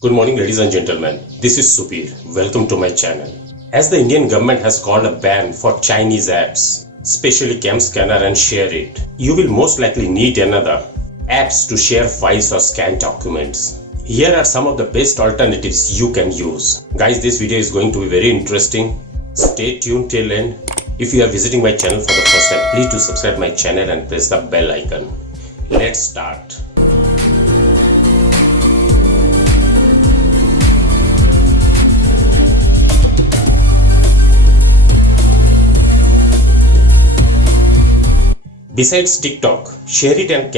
Good morning, ladies and gentlemen. This is Subir. Welcome to my channel. As the Indian government has called a ban for Chinese apps, especially CamScanner and SHAREit, you will most likely need another apps to share files or scan documents. Here are some of the best alternatives you can use. Guys, this video is going to be very interesting. Stay tuned till end. If you are visiting my channel for the first time, please do subscribe my channel and press the bell icon. Let's start. Besides TikTok, SHAREit and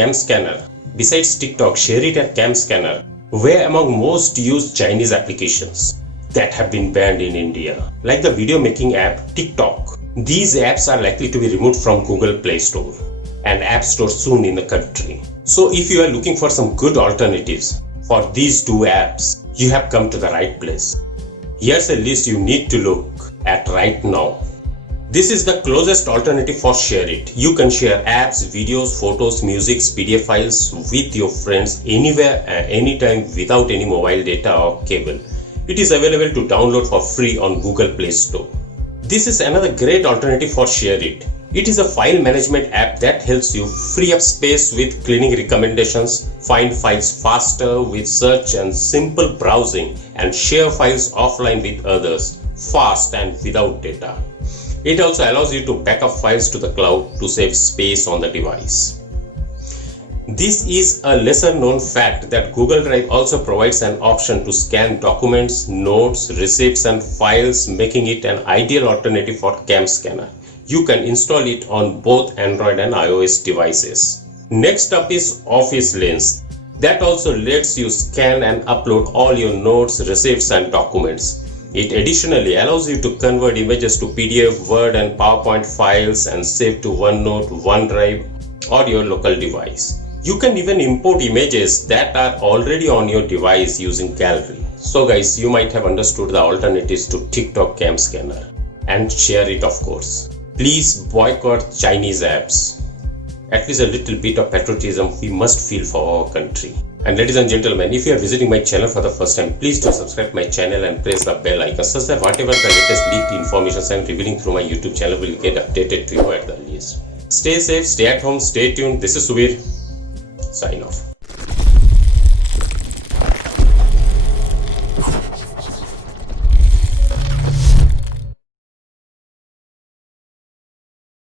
CamScanner were among most used Chinese applications that have been banned in India. Like the video making app TikTok, these apps are likely to be removed from Google Play Store and App Store soon in the country. So if you are looking for some good alternatives for these two apps, you have come to the right place. Here's a list you need to look at right now. This is the closest alternative for SHAREit. You can share apps, videos, photos, music, PDF files with your friends anywhere and anytime without any mobile data or cable. It is available to download for free on Google Play Store. This is another great alternative for SHAREit. It is a file management app that helps you free up space with cleaning recommendations, find files faster with search and simple browsing, and share files offline with others fast and without data. It also allows you to back up files to the cloud to save space on the device. This is a lesser known fact that Google Drive also provides an option to scan documents, notes, receipts and files, making it an ideal alternative for CamScanner. You can install it on both Android and iOS devices. Next up is Office Lens. That also lets you scan and upload all your notes, receipts and documents. It additionally allows you to convert images to PDF, Word and PowerPoint files and save to OneNote, OneDrive or your local device. You can even import images that are already on your device using Gallery. So guys, you might have understood the alternatives to TikTok, CamScanner and SHAREit of course. Please boycott Chinese apps. At least a little bit of patriotism we must feel for our country. And ladies and gentlemen, if you are visiting my channel for the first time, please do subscribe my channel and press the bell icon such that whatever the latest leaked information I am revealing through my YouTube channel will get updated to you at the earliest. Stay safe, stay at home, stay tuned. This is Subir. Sign off.